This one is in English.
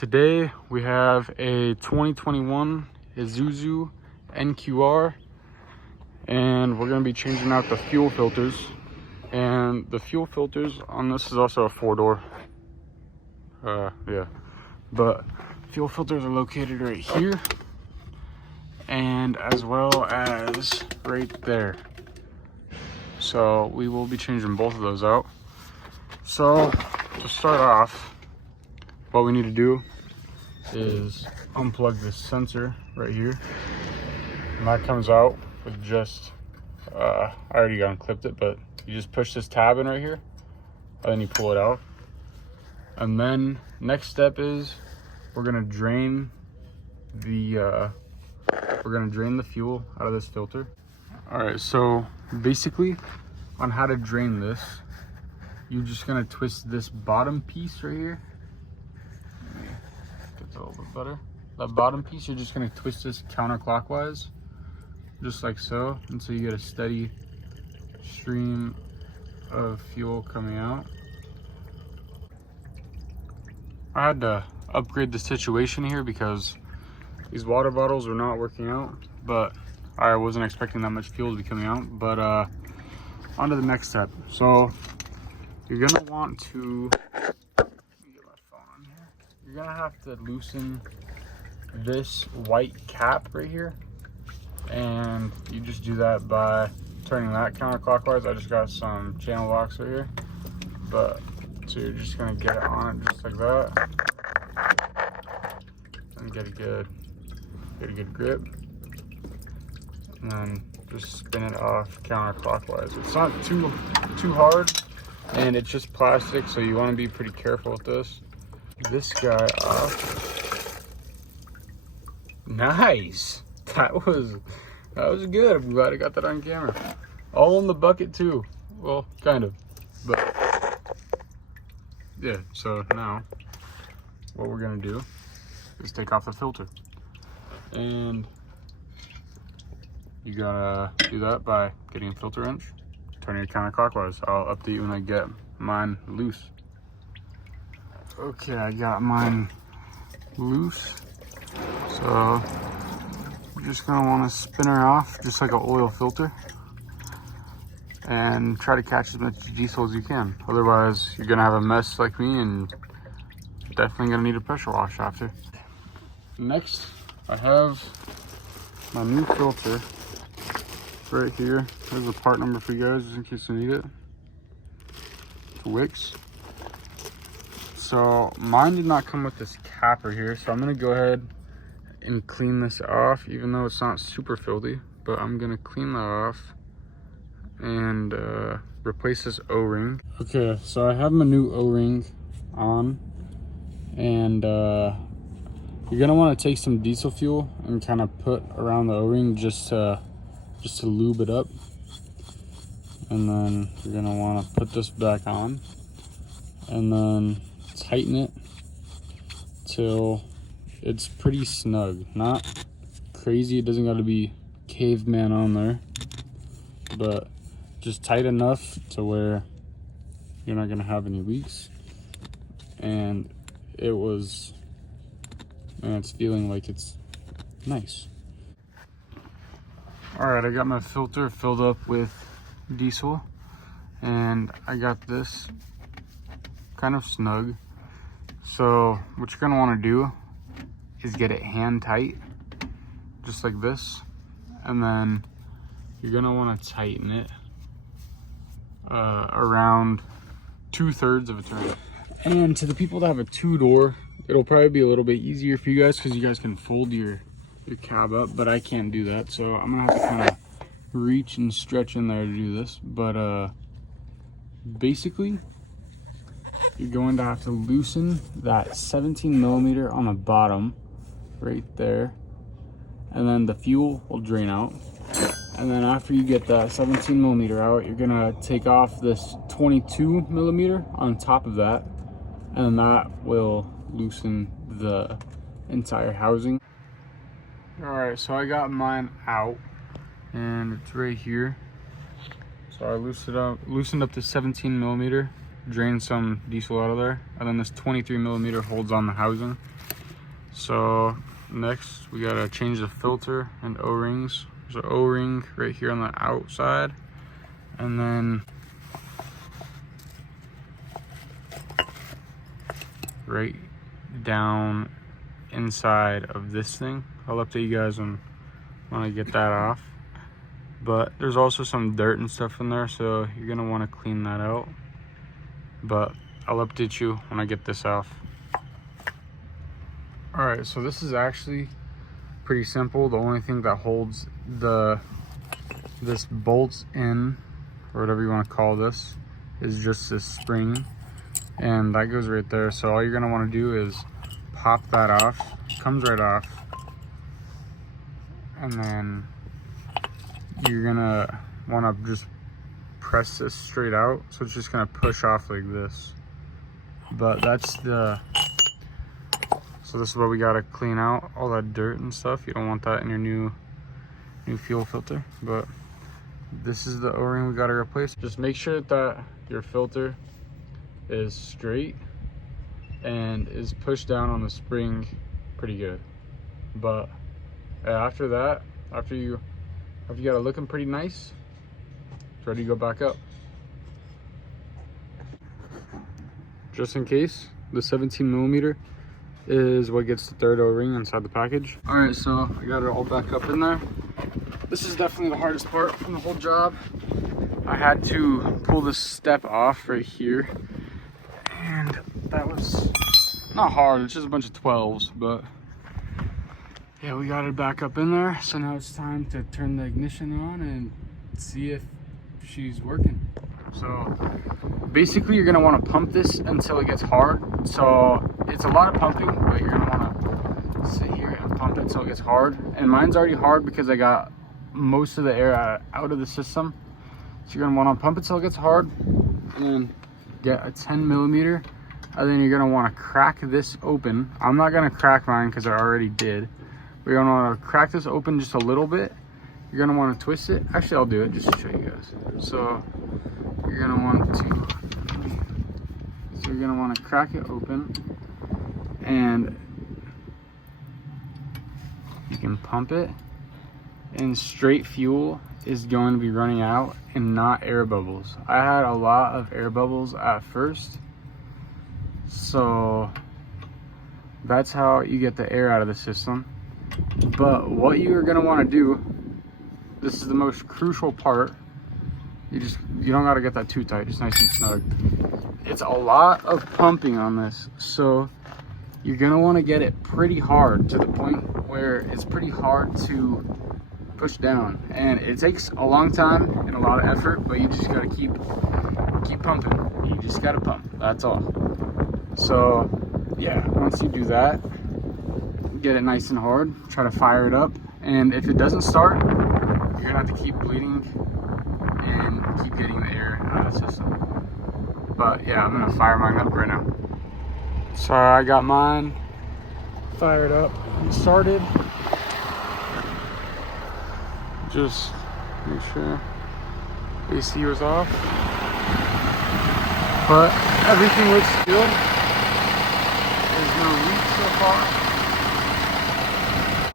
Today we have a 2021 Isuzu NQR, and we're going to be changing out the fuel filters. And the fuel filters on this is also a 4-door. But fuel filters are located right here, and as well as right there. So we will be changing both of those out. So to start off, what we need to do is unplug this sensor right here, and that comes out with just I already got unclipped it, but you just push this tab in right here and then you pull it out. And then next step is we're gonna drain the fuel out of this filter. All right, so basically on how to drain this, you're just gonna twist this bottom piece right here. Get that a little bit better. That bottom piece, you're just gonna twist this counterclockwise, just like so, until you get a steady stream of fuel coming out. I had to upgrade the situation here because these water bottles are not working out, but I wasn't expecting that much fuel to be coming out. But on to the next step. So you're gonna want to, let me get my phone on here. You're gonna have to loosen this white cap right here, and you just do that by turning that counterclockwise. I just got some channel locks right here, but so you're just gonna get it on it just like that, and get a good grip, and then just spin it off counterclockwise. It's not too hard, and it's just plastic, so you want to be pretty careful with this. This guy off. Nice. That was good. I'm glad I got that on camera. All in the bucket too. Well, kind of, but yeah. So now what we're gonna do is take off the filter, and you gotta do that by getting a filter wrench, turning it counterclockwise. I'll update you when I get mine loose. Okay, I got mine loose, so you're just gonna want to spin her off just like an oil filter and try to catch as much diesel as you can. Otherwise, you're gonna have a mess like me, and definitely gonna need a pressure wash after. Next, I have my new filter right here. There's a part number for you guys just in case you need it. It's Wix. So mine did not come with this capper here, so I'm gonna go ahead and clean this off, even though it's not super filthy. But I'm gonna clean that off and replace this O-ring. Okay, so I have my new O-ring on, and you're gonna want to take some diesel fuel and kind of put around the O-ring just to lube it up, and then you're gonna want to put this back on and then tighten it till it's pretty snug. Not crazy, it doesn't got to be caveman on there, but just tight enough to where you're not gonna have any leaks. And it's feeling like it's nice. All right, I got my filter filled up with diesel, and I got this kind of snug. So what you're gonna want to do is get it hand tight, just like this, and then you're gonna want to tighten it around 2/3 of a turn. And to the people that have a 2-door, it'll probably be a little bit easier for you guys because you guys can fold your cab up, but I can't do that, so I'm gonna have to kind of reach and stretch in there to do this. But basically you're going to have to loosen that 17mm on the bottom right there, and then the fuel will drain out. And then after you get that 17mm out, you're gonna take off this 22mm on top of that, and that will loosen the entire housing. All right, so I got mine out, and it's right here. So I loosened up the 17mm, drain some diesel out of there, and then this 23mm holds on the housing. So next we gotta change the filter and O-rings. There's an O-ring right here on the outside, and then right down inside of this thing. I'll update you guys when I get that off. But there's also some dirt and stuff in there, so you're gonna want to clean that out. But I'll update you when I get this off. All right, so this is actually pretty simple. The only thing that holds this bolts in, or whatever you want to call this, is just this spring, and that goes right there. So all you're gonna want to do is pop that off. It comes right off, and then you're gonna want to just press this straight out, so it's just gonna push off like this. But that's so this is what we gotta clean out, all that dirt and stuff. You don't want that in your new fuel filter. But this is the O-ring we gotta replace. Just make sure that your filter is straight and is pushed down on the spring pretty good. But after that, after you got it looking pretty nice, it's ready to go back up. Just in case, the 17mm is what gets the third O-ring inside the package. All right, so I got it all back up in there. This is definitely the hardest part from the whole job. I had to pull this step off right here, and that was not hard. It's just a bunch of 12s, but yeah, we got it back up in there. So now it's time to turn the ignition on and see if she's working. So basically you're gonna want to pump this until it gets hard. So it's a lot of pumping, but you're gonna want to sit here and pump it until it gets hard. And mine's already hard because I got most of the air out of the system. So you're gonna want to pump it until it gets hard, and then get a 10mm, and then you're gonna want to crack this open. I'm not gonna crack mine because I already did. We're gonna want to crack this open just a little bit. You're gonna want to twist it. Actually, I'll do it just to show you guys. So you're gonna want to crack it open, and you can pump it, and straight fuel is going to be running out and not air bubbles. I had a lot of air bubbles at first, so that's how you get the air out of the system. But what you're gonna want to do, this is the most crucial part, you don't got to get that too tight, just nice and snug. It's a lot of pumping on this, so you're gonna want to get it pretty hard, to the point where it's pretty hard to push down, and it takes a long time and a lot of effort, but you just got to keep pumping. You just got to pump, that's all. So yeah, once you do that, get it nice and hard, try to fire it up, and if it doesn't start, you're gonna have to keep bleeding and keep getting the air out of the system. But yeah, I'm gonna fire mine up right now. So I got mine fired up and started. Just make sure AC was off, but everything looks good. There's no leaks so far.